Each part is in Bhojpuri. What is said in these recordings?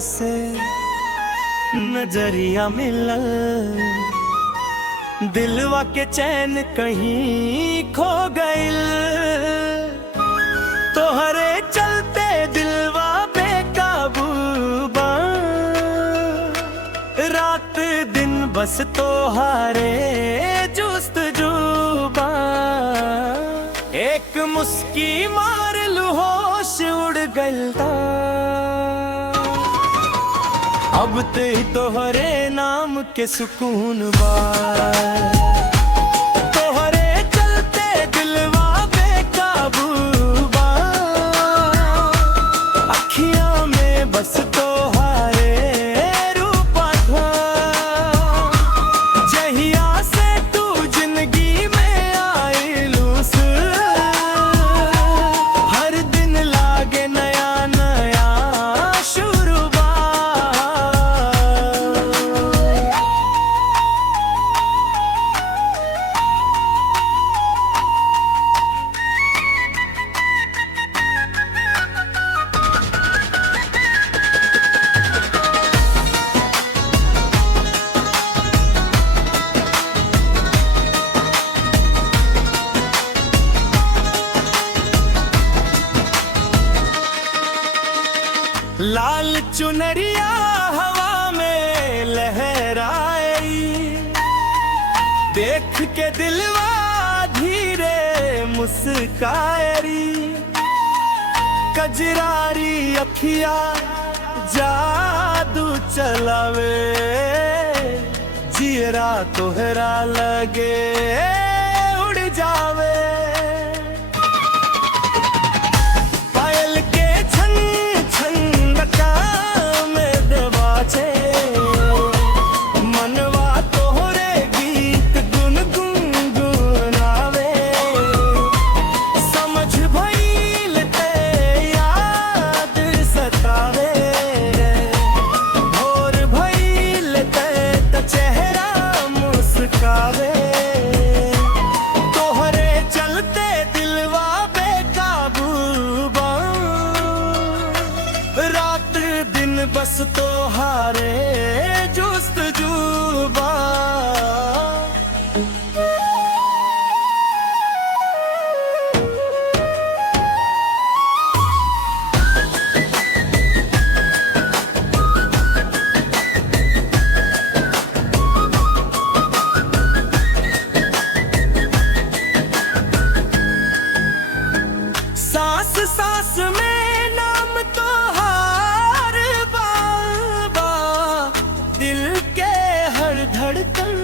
से नजरिया मिलल, दिलवा के चैन कहीं खो गइल। तोहरे चलते दिलवा बेकाबू बा, रात दिन बस तोहारे जुस्तजू बा। एक मुस्की मार लू होश उड़ गइल ता, अब ते तोहरे नाम के सुकून बा। तोहरे चलते दिलवा बेकाबू बा, अखियां में बस तोहारे रूप था। जहिया से तू जिंदगी में आइलूस, हर दिन लागे नया नया शुरू बा। लाल चुनरिया हवा में लहराई, देख के दिलवा धीरे मुस्काएरी। कजरारी अखिया जादू चलावे, जियरा तोहरा लगे उड़ जावे। तोहरे चलते दिलवा बेकाबू बा, रात दिन बस तोहारे जुस्तजू बा। सांस सांस में नाम तोहार बाबा, दिल के हर धड़कन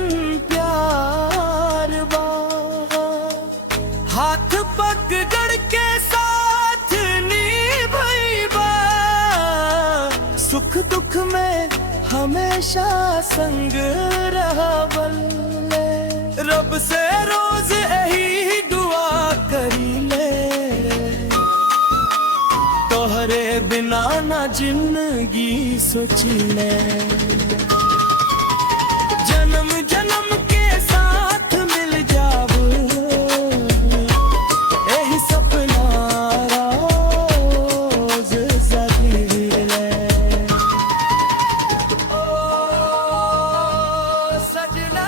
प्यार बा। हाथ पकड़ के साथ निभाइबा, सुख दुख में हमेशा संग रहबल। रब से रोज यही दुआ करी ले, तोहरे बिना ना जिंदगी सोचिले। जन्म जन्म के साथ मिल जाबो, यही सपना रोज जगीले। ओ सजना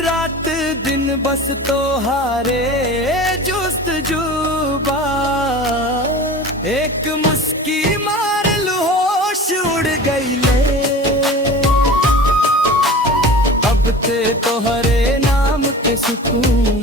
रात दिन बस तोहारे जुस्तजू बा। एक मुस्की मार लू होश उड़ गइले, अब ते तोहरे नाम के सुकून